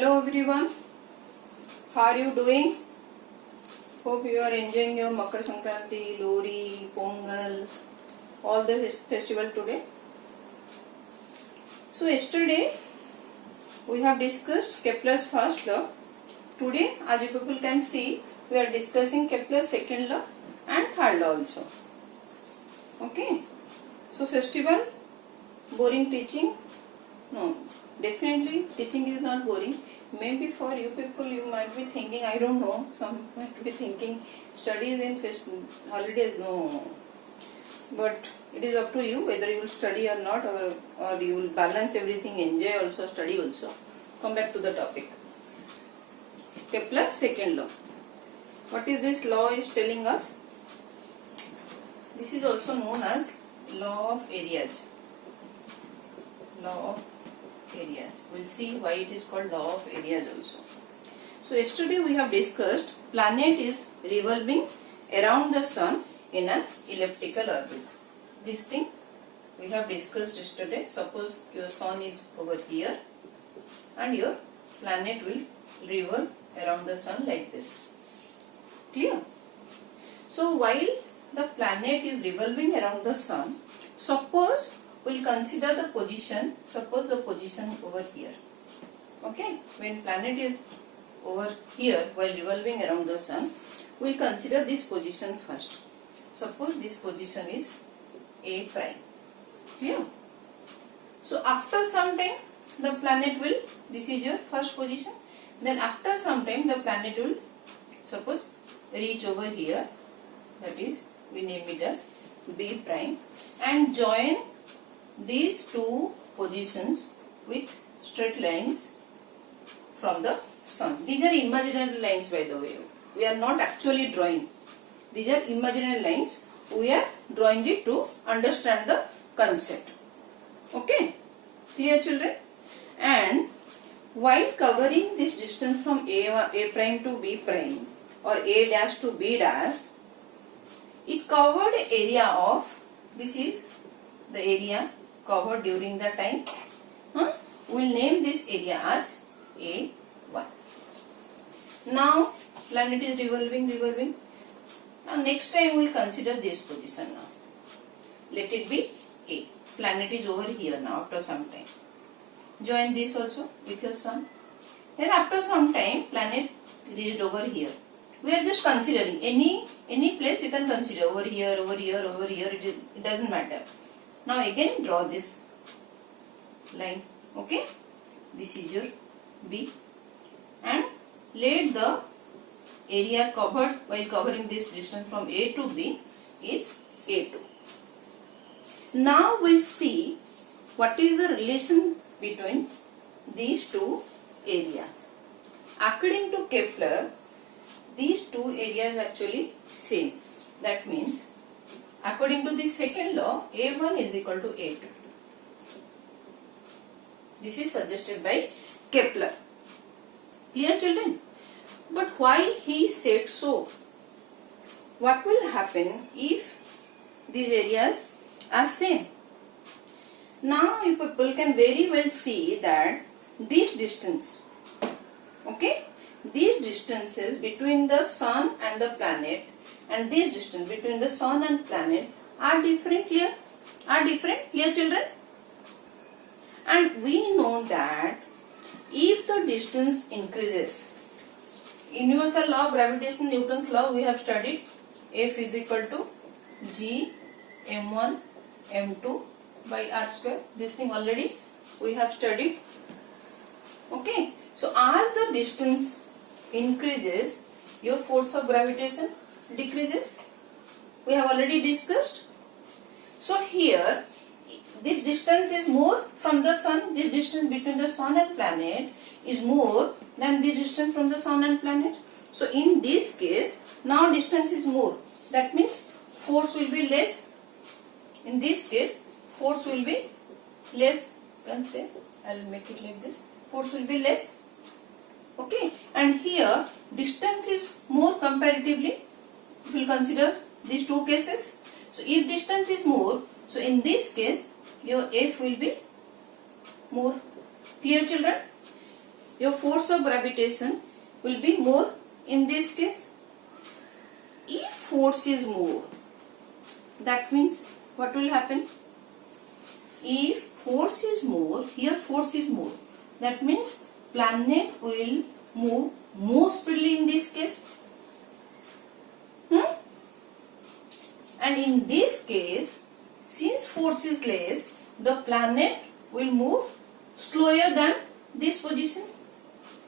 Hello everyone, how are you doing? Hope you are enjoying your Makar Sankranti, Lori, Pongal, all the festival today. So yesterday we have discussed Kepler's first law. Today, as you people can see, we are discussing Kepler's second law and third law also. Okay. So festival, boring teaching? No. Definitely teaching is not boring. Maybe for you people you might be thinking, I don't know, some might be thinking studies in holidays, no. But it is up to you whether you will study or not, or you will balance everything, enjoy also, study also. Come back to the topic. Kepler's second law. What is this law is telling us? This is also known as law of areas. Law of areas. We'll see why it is called law of areas also. So yesterday we have discussed planet is revolving around the sun in an elliptical orbit. This thing we have discussed yesterday. Suppose your sun is over here and your planet will revolve around the sun like this. Clear? So while the planet is revolving around the sun, suppose we will consider the position, suppose the position over here. Okay, when planet is over here while revolving around the sun, we will consider this position first. Suppose this position is A prime. Clear? So after some time the planet will, this is your first position, then after some time the planet will, suppose, reach over here, that is we name it as B prime, and join these two positions with straight lines from the sun. These are imaginary lines, by the way. We are not actually drawing. These are imaginary lines. We are drawing it to understand the concept. Okay? Clear, children? And while covering this distance from A prime to B prime or A dash to B dash, it covered area of, this is the area covered during the time. We will name this area as A1. Now planet is revolving. Now next time we will consider this position now. Let it be A. Planet is over here now after some time. Join this also with your sun. Then after some time planet reached over here. We are just considering any place we can consider, over here, it doesn't matter. Now again draw this line. Okay, this is your B, and let the area covered while covering this distance from A to B is A2. Now we'll see what is the relation between these two areas. According to Kepler, these two areas actually same. That means according to the second law, A1 is equal to A2. This is suggested by Kepler. Clear, children? But why he said so? What will happen if these areas are same? Now you people can very well see that this distance, okay, these distances between the sun and the planet and this distance between the sun and planet are different. Clear? Are different? Clear, children? And we know that if the distance increases, universal law of gravitation, Newton's law, we have studied, F is equal to G m1 m2 by r square. This thing already we have studied. Okay. So as the distance increases, your force of gravitation decreases. We have already discussed. So here this distance is more from the sun. This distance between the sun and planet is more than the distance from the sun and planet. So in this case, now distance is more. That means force will be less. In this case, force will be less. You can say, I will make it like this. Force will be less. Okay. And here distance is more comparatively. If we consider these two cases. So if distance is more, so in this case your F will be more. Clear, children? your force of gravitation will be more in this case. If force is more, that means what will happen? If force is more, here force is more, that means planet will move more speedily in this case. And in this case, since force is less, the planet will move slower than this position.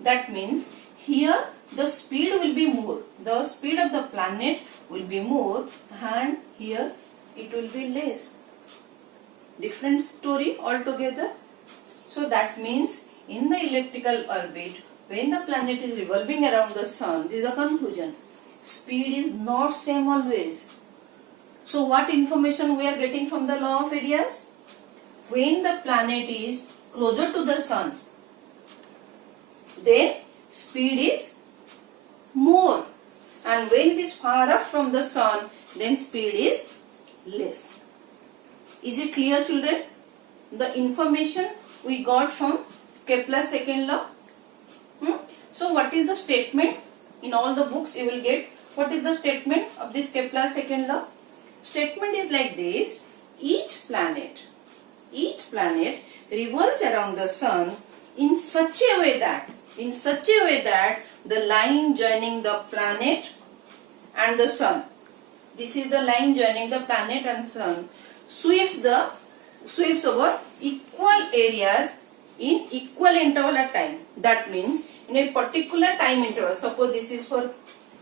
That means here the speed will be more. The speed of the planet will be more and here it will be less. Different story altogether. So that means in the elliptical orbit, when the planet is revolving around the sun, this is the conclusion. Speed is not same always. So what information we are getting from the law of areas? When the planet is closer to the sun, then speed is more, and when it is far off from the sun, then speed is less. Is it clear, children? The information we got from Keplers Second Law. So what is the statement? In all the books you will get what is the statement of this Keplers Second Law. Statement is like this: each planet revolves around the sun in such a way that the line joining the planet and the sun, this is the line joining the planet and sun, sweeps over equal areas in equal interval of time. That means in a particular time interval, suppose this is for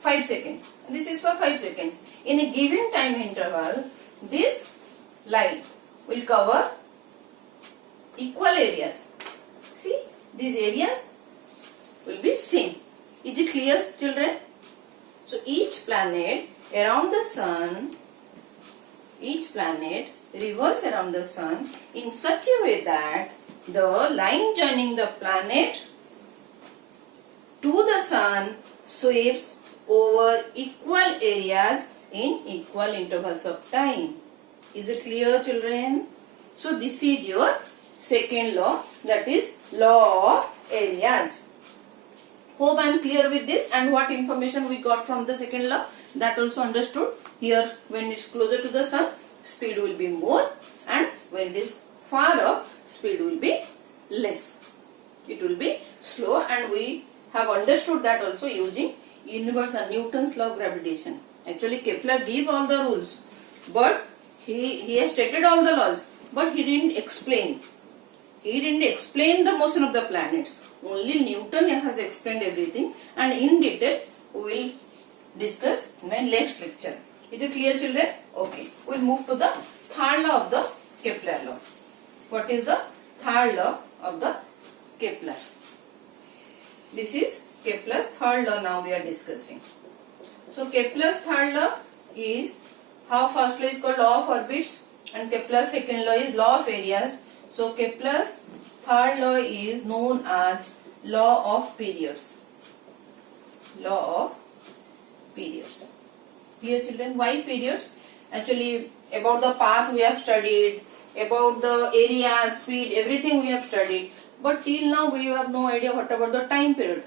5 seconds, this is for 5 seconds. In a given time interval, this line will cover equal areas. See, these areas will be same. Is it clear, children? So each planet around the sun, each planet revolves around the sun in such a way that the line joining the planet to the sun sweeps over equal areas in equal intervals of time. Is it clear, children? So this is your second law, that is law of areas. Hope I am clear with this, and what information we got from the second law, that also understood. Here when it is closer to the sun, speed will be more, and when it is far off, speed will be less. It will be slow, and we have understood that also using universal Newton's law of gravitation. Actually Kepler gave all the rules, but he has stated all the laws, but he didn't explain. He didn't explain the motion of the planets. Only Newton has explained everything, and in detail we will discuss in my next lecture. Is it clear, children? Okay. We will move to the third law of the Kepler law. What is the third law of the Kepler? This is Kepler's third law now we are discussing. So Kepler's third law is, how first law is called law of orbits and Kepler's second law is law of areas. So Kepler's third law is known as law of periods. Law of periods. Here, children, why periods? Actually about the path we have studied, about the area, speed, everything we have studied, but till now we have no idea what about the time period.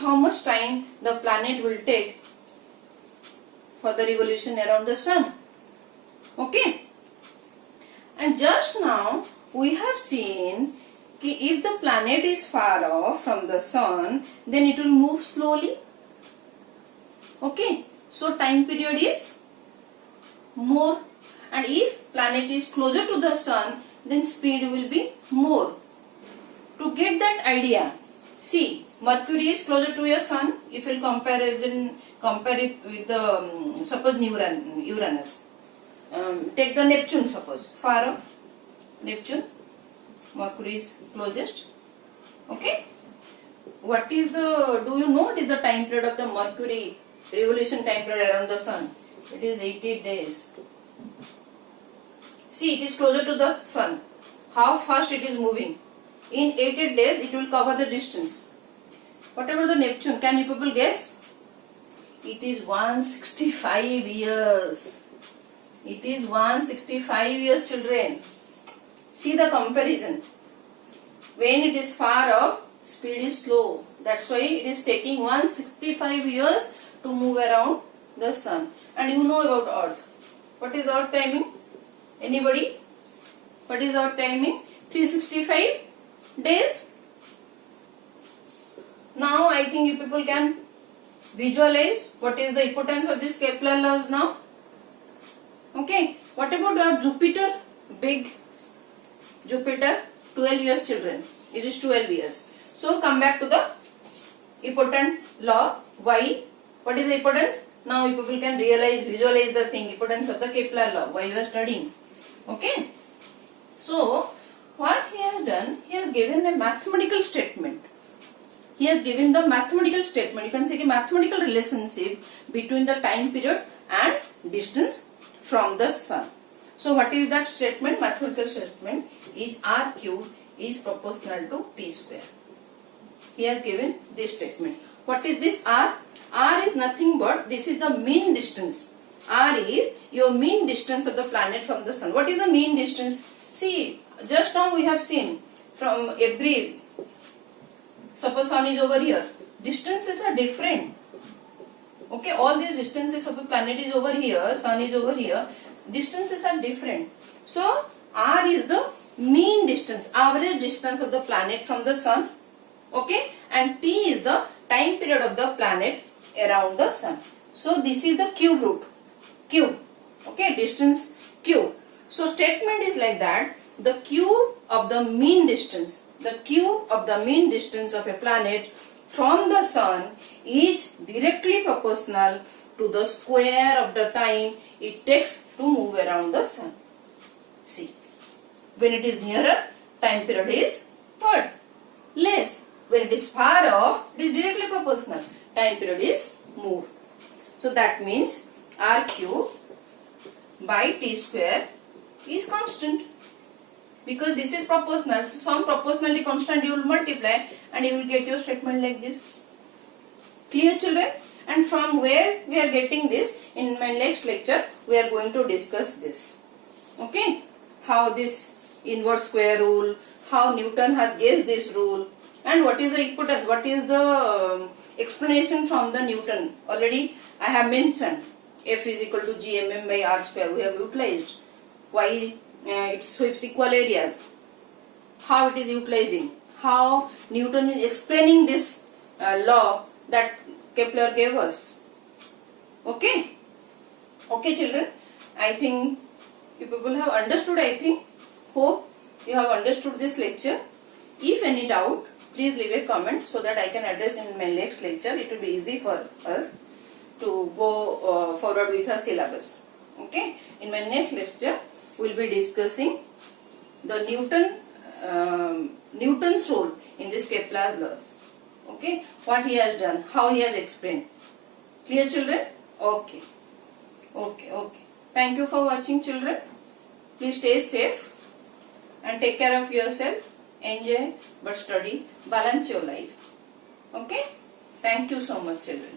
How much time the planet will take for the revolution around the sun. Okay. And just now we have seen that if the planet is far off from the sun, then it will move slowly. Okay. So time period is more, and if planet is closer to the sun, then speed will be more. To get that idea, see, Mercury is closer to your sun. If you compare it with the suppose Uranus. Take the Neptune, suppose far off. Neptune, Mercury is closest. Okay. What is the? Do you know what is the time period of the Mercury revolution time period around the sun? It is 80 days. See, it is closer to the sun. How fast it is moving? In 80 days, it will cover the distance. Whatever the Neptune, can you people guess? It is 165 years. It is 165 years, children. See the comparison. When it is far off, Speed is slow. That's why it is taking 165 years to move around the sun. And you know about Earth. What is Earth timing? Anybody? What is Earth timing? 365 days. Now I think you people can visualize what is the importance of this Kepler laws now. Okay. What about our Jupiter? Big Jupiter, 12 years children. It is 12 years. So come back to the important law. Why? What is the importance? Now you people can realize, visualize the thing, importance of the Kepler law. Why you are studying? Okay. So what he has done, he has given a mathematical statement. He has given the mathematical statement. You can say a mathematical relationship between the time period and distance from the sun. So what is that statement? Mathematical statement is r cube is proportional to t square. He has given this statement. What is this r? R is nothing but this is the mean distance. R is your mean distance of the planet from the sun. What is the mean distance? See, just now we have seen from every, suppose sun is over here, distances are different. Okay, all these distances of the planet is over here, sun is over here, distances are different. So R is the mean distance, average distance of the planet from the sun. Okay, and T is the time period of the planet around the sun. So this is the cube root. Cube. Okay, distance cube. So statement is like that. The cube of the mean distance. The cube of the mean distance of a planet from the sun is directly proportional to the square of the time it takes to move around the sun. See, when it is nearer, time period is what? Less. When it is far off, it is directly proportional. Time period is more. So that means r cube by t square is constant. Because this is proportional. So some proportionality constant you will multiply and you will get your statement like this. Clear, children? And from where we are getting this, in my next lecture we are going to discuss this. Okay? How this inverse square rule, how Newton has guessed this rule, and what is the importance, what is the explanation from the Newton. Already I have mentioned F is equal to gmm by r square. We have utilized why it sweeps equal areas, how it is utilizing, how Newton is explaining this law that Kepler gave us. Okay? Okay, children? I think you people have understood, I think. Hope you have understood this lecture. If any doubt, please leave a comment so that I can address in my next lecture. It will be easy for us to go forward with our syllabus. Okay? In my next lecture, we will be discussing the Newton's role in this Kepler's laws. Okay? What he has done, how he has explained. Clear, children? Okay. Okay. Thank you for watching, children. Please stay safe and take care of yourself. Enjoy but study. Balance your life. Okay? Thank you so much, children.